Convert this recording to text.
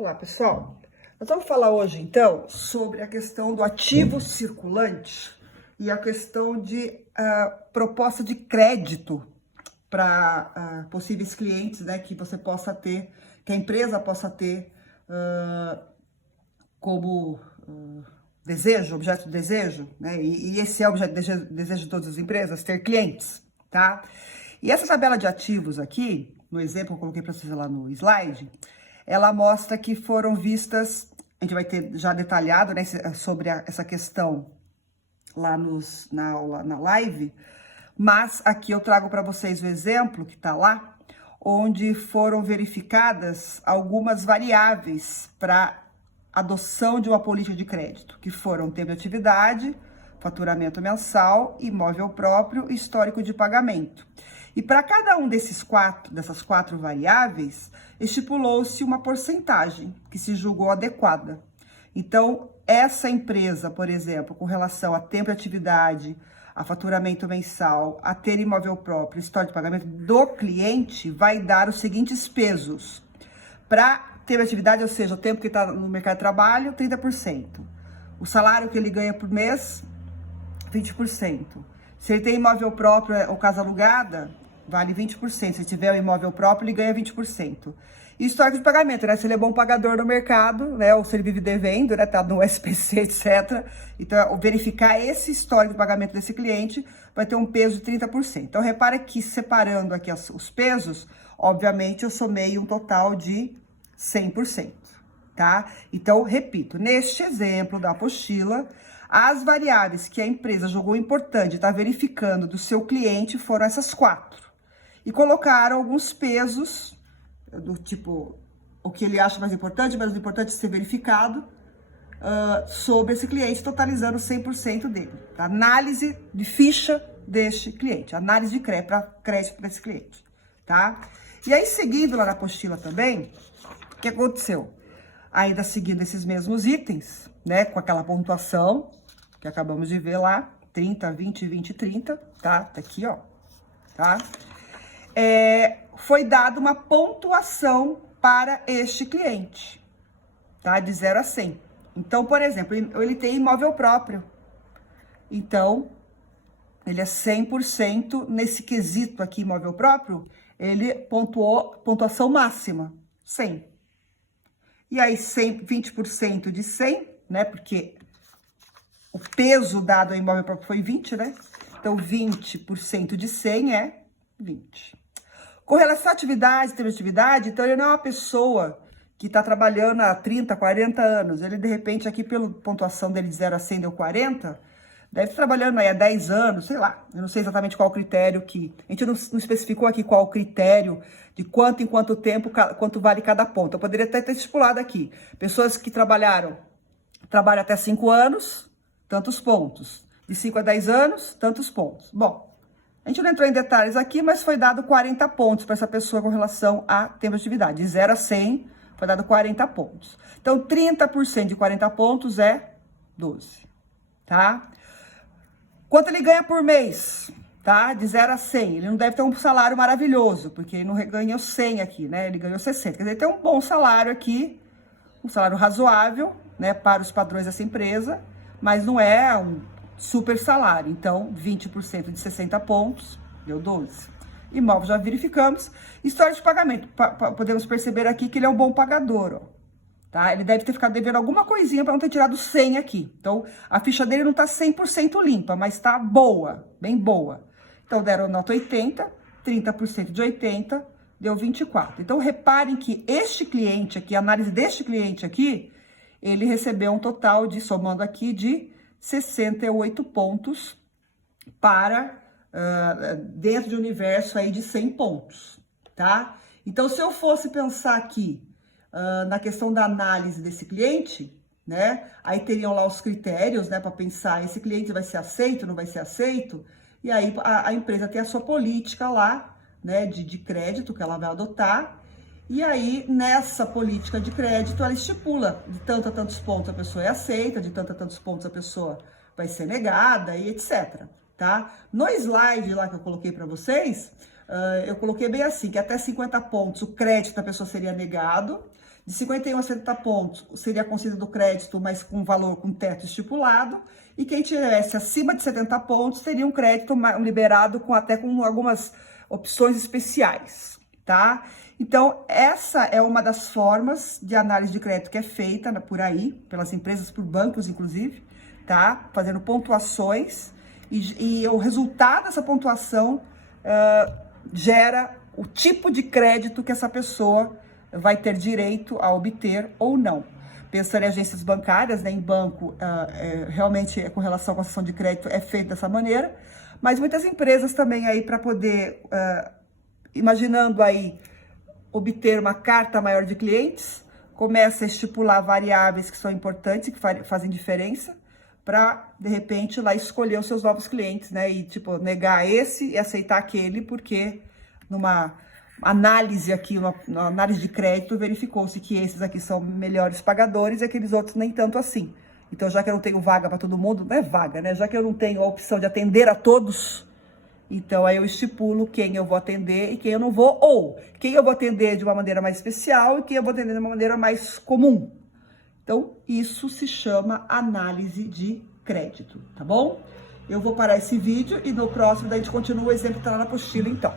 Olá, pessoal. Nós vamos falar hoje, então, sobre a questão do ativo circulante e a questão de proposta de crédito para possíveis clientes, né, que você possa ter, que a empresa possa ter como desejo, objeto de desejo, né, e esse é o objeto de desejo de todas as empresas, ter clientes, tá? E essa tabela de ativos aqui, no exemplo que eu coloquei para vocês lá no slide, ela mostra que foram vistas, a gente vai ter já detalhado, né, sobre essa questão lá na live, mas aqui eu trago para vocês o exemplo que está lá, onde foram verificadas algumas variáveis para adoção de uma política de crédito, que foram tempo de atividade, faturamento mensal, imóvel próprio e histórico de pagamento. E para cada um dessas quatro variáveis, estipulou-se uma porcentagem que se julgou adequada. Então, essa empresa, por exemplo, com relação a tempo de atividade, a faturamento mensal, a ter imóvel próprio, histórico de pagamento do cliente, vai dar os seguintes pesos. Para ter atividade, ou seja, o tempo que está no mercado de trabalho, 30%. O salário que ele ganha por mês, 20%. Se ele tem imóvel próprio ou casa alugada, vale 20%. Se tiver um imóvel próprio, ele ganha 20%. E histórico de pagamento, né? Se ele é bom pagador no mercado, né? Ou se ele vive devendo, né? Tá no SPC, etc. Então, verificar esse histórico de pagamento desse cliente vai ter um peso de 30%. Então, repara que separando aqui os pesos, obviamente, eu somei um total de 100%, tá? Então, repito, neste exemplo da apostila, as variáveis que a empresa julgou importante estar verificando do seu cliente foram essas quatro. E colocaram alguns pesos, do tipo, o que ele acha mais importante, mas o importante é ser verificado sobre esse cliente, totalizando 100% dele. Tá? Análise de ficha deste cliente, análise de crédito desse cliente, tá? E aí, seguindo lá na apostila também, o que aconteceu? Ainda seguindo esses mesmos itens, né, com aquela pontuação que acabamos de ver lá, 30, 20, 20, 30, tá? Tá aqui, ó, tá? Foi dada uma pontuação para este cliente, tá? De 0 a 100. Então, por exemplo, ele tem imóvel próprio. Então, ele é 100% nesse quesito aqui, imóvel próprio, ele pontuou pontuação máxima, 100. E aí, 20% de 100, né? Porque o peso dado ao imóvel próprio foi 20, né? Então, 20% de 100 é 20. Com relação à atividade, tempo de atividade, então ele não é uma pessoa que está trabalhando há 30, 40 anos. Ele, de repente, aqui pela pontuação dele de 0 a 100 deu 40, deve estar trabalhando aí há 10 anos, sei lá. Eu não sei exatamente qual o critério que... A gente não especificou aqui qual o critério de quanto em quanto tempo, quanto vale cada ponto. Eu poderia até ter estipulado aqui. Pessoas que trabalham até 5 anos, tantos pontos. De 5 a 10 anos, tantos pontos. Bom, a gente não entrou em detalhes aqui, mas foi dado 40 pontos para essa pessoa com relação a tempo de atividade. De 0 a 100, foi dado 40 pontos. Então, 30% de 40 pontos é 12, tá? Quanto ele ganha por mês, tá? De 0 a 100. Ele não deve ter um salário maravilhoso, porque ele não ganhou 100 aqui, né? Ele ganhou 60. Quer dizer, ele tem um bom salário aqui, um salário razoável, né? Para os padrões dessa empresa, mas não é um super salário. Então, 20% de 60 pontos, deu 12. Imóvel já verificamos. História de pagamento. Podemos perceber aqui que ele é um bom pagador, ó. Tá? Ele deve ter ficado devendo alguma coisinha para não ter tirado 100 aqui. Então, a ficha dele não tá 100% limpa, mas tá boa, bem boa. Então, deram nota 80, 30% de 80, deu 24. Então, reparem que este cliente aqui, a análise deste cliente aqui, ele recebeu um total de, somando aqui, de 68 pontos para dentro de um universo aí de 100 pontos, tá? Então, se eu fosse pensar aqui na questão da análise desse cliente, né? Aí teriam lá os critérios, né? Para pensar, esse cliente vai ser aceito, não vai ser aceito? E aí a empresa tem a sua política lá, né? De crédito que ela vai adotar. E aí, nessa política de crédito, ela estipula de tanto a tantos pontos a pessoa é aceita, de tanto a tantos pontos a pessoa vai ser negada e etc, tá? No slide lá que eu coloquei para vocês, eu coloquei bem assim, que até 50 pontos o crédito da pessoa seria negado, De 51 a 70 pontos seria concedido crédito, mas com valor com teto estipulado. E quem tivesse acima de 70 pontos teria um crédito liberado até com algumas opções especiais, tá? Então, essa é uma das formas de análise de crédito que é feita por aí, pelas empresas, por bancos, inclusive, tá? Fazendo pontuações e o resultado dessa pontuação gera o tipo de crédito que essa pessoa vai ter direito a obter ou não. Pensando em agências bancárias, né, em banco, realmente com relação à concessão de crédito é feito dessa maneira, mas muitas empresas também aí para poder, imaginando aí, obter uma carta maior de clientes, começa a estipular variáveis que são importantes, que fazem diferença, para, de repente, lá escolher os seus novos clientes, né? E, tipo, negar esse e aceitar aquele, porque numa análise aqui, uma análise de crédito, verificou-se que esses aqui são melhores pagadores e aqueles outros nem tanto assim. Então, já que eu não tenho vaga para todo mundo, não é vaga, né? Já que eu não tenho a opção de atender a todos, então aí eu estipulo quem eu vou atender e quem eu não vou, ou quem eu vou atender de uma maneira mais especial e quem eu vou atender de uma maneira mais comum. Então, isso se chama análise de crédito, tá bom? Eu vou parar esse vídeo e no próximo daí a gente continua o exemplo que tá lá na apostila, então.